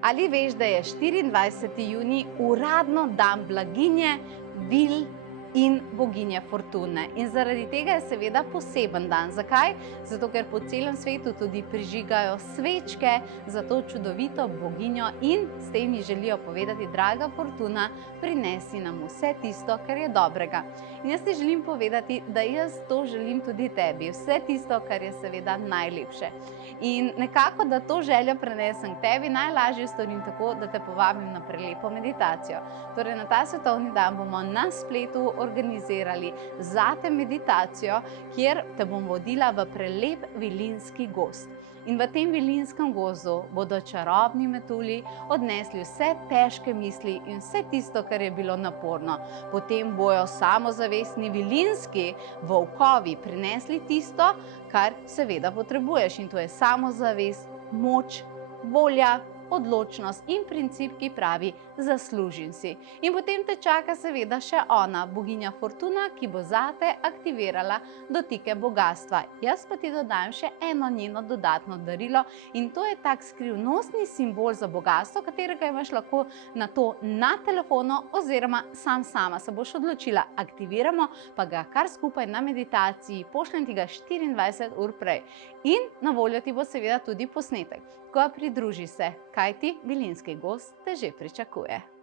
Ali veš, da je 24. junij uradno dan blaginje, vil in boginje Fortune? In zaradi tega je seveda poseben dan. Zakaj? Zato, ker po celem svetu tudi prižigajo svečke za to čudovito boginjo in s tem ji želijo povedati: draga Fortuna, prinesi nam vse tisto, kar je dobrega. In jaz ti želim povedati, da jaz to želim tudi tebi, vse tisto, kar je seveda najlepše. In nekako, da to željo prenesem k tebi, najlažje storim tako, da te povabim na prelepo meditacijo. Torej, na ta svetovni dan bomo na spletu organizirali zate meditacijo, kjer te bom vodila v prelep vilinski gozd. In v tem vilinskem gozdu bodo čarobni metulji odnesli vse težke misli in vse tisto, kar je bilo naporno. Potem bojo samozavestni vilinski volkovi prinesli tisto, kar seveda potrebuješ, in to je samozavest, moč, volja, odločnost in princip, ki pravi: zaslužim si. In potem te čaka seveda še ona, boginja Fortuna, ki bo zate aktivirala dotike bogastva. Jaz pa ti dodam še eno njeno dodatno darilo, in to je tak skrivnostni simbol za bogastvo, katerega imaš lahko nato na telefonu oziroma sama se boš odločila. Aktiviramo pa ga kar skupaj na meditaciji, pošljem ti ga 24 ur prej. In na voljo ti bo seveda tudi posnetek. Ko pridruži se, kajti vilinski gozd te že pričakuje.